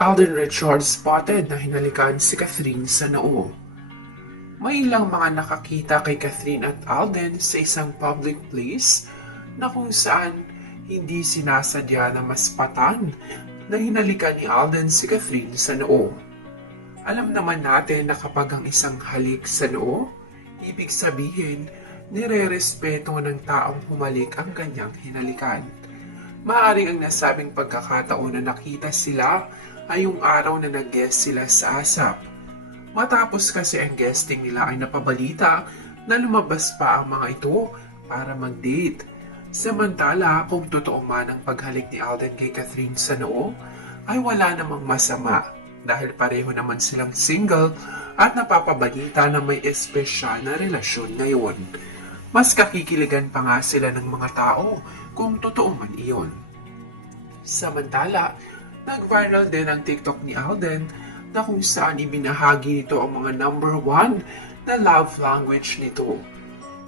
Alden Richards spotted na hinalikan si Catherine sa noo. May ilang mga nakakita kay Catherine at Alden sa isang public place na kung saan hindi sinasadya na maspatan na hinalikan ni Alden si Catherine sa noo. Alam naman natin na kapag ang isang halik sa noo, ibig sabihin nire-respeto ng taong humalik ang kanyang hinalikan. Maaaring ang nasabing pagkakataon na nakita sila ay yung araw na nag-guest sila sa ASAP. Matapos kasi ang guesting nila ay napabalita na lumabas pa ang mga ito para mag-date. Samantala, kung totoo man ang paghalik ni Alden kay Catherine sa noo, ay wala namang masama dahil pareho naman silang single at napapabalita na may espesyal na relasyon ngayon. Mas kakikiligan pa nga sila ng mga tao kung totoo man iyon. Samantala, nag-viral din ang TikTok ni Alden na kung saan ibinahagi nito ang mga number 1 na love language nito.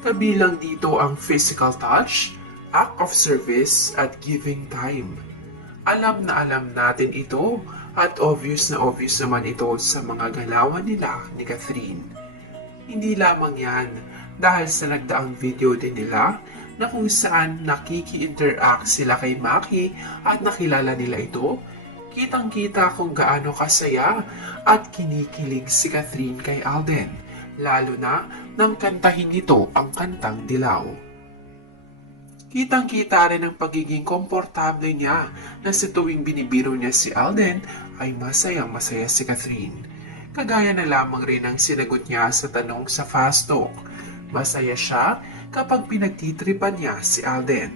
Kabilang dito ang physical touch, act of service at giving time. Alam na alam natin ito at obvious na obvious naman ito sa mga galawan nila ni Catherine. Hindi lamang yan dahil sa nagdaang video din nila na kung saan nakiki-interact sila kay Maki at nakilala nila ito. Kitang-kita kung gaano kasaya at kinikilig si Catherine kay Alden, lalo na nang kantahin nito ang kantang Dilaw. Kitang-kita rin ang pagiging komportable niya na sa tuwing binibiro niya si Alden ay masayang-masaya si Catherine. Kagaya na lamang rin ang sinagot niya sa tanong sa Fast Talk. Masaya siya kapag pinagtitripan niya si Alden.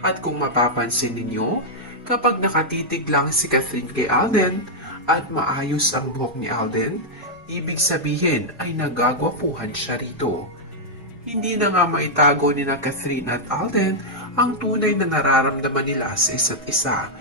At kung mapapansin ninyo, kapag nakatitig lang si Catherine kay Alden at maayos ang buhok ni Alden, ibig sabihin ay nagagwapuhan siya rito. Hindi na nga maitago ni na Catherine at Alden ang tunay na nararamdaman nila sa isa't isa.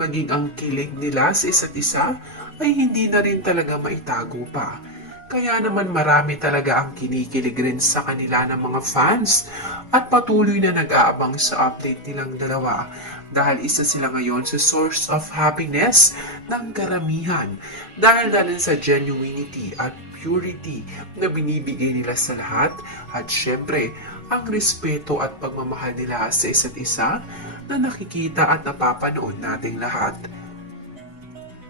Maging ang kilig nila sa isa't isa ay hindi na rin talaga maitago pa. Kaya naman marami talaga ang kinikilig rin sa kanila ng mga fans at patuloy na nag-aabang sa update nilang dalawa dahil isa sila ngayon sa source of happiness ng karamihan dahil dahil sa genuinity at purity na binibigay nila sa lahat at syempre ang respeto at pagmamahal nila sa isa't isa na nakikita at napapanood nating lahat.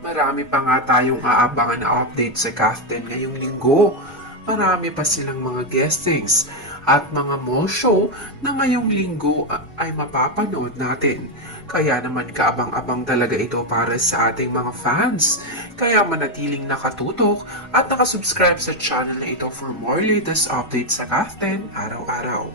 Marami pa nga tayong aabangan na update sa Kaften ngayong linggo. Marami pa silang mga guestings at mga mall show na ngayong linggo ay mapapanood natin. Kaya naman kaabang-abang talaga ito para sa ating mga fans. Kaya manatiling nakatutok at nakasubscribe sa channel na ito for more latest updates sa Kaften araw-araw.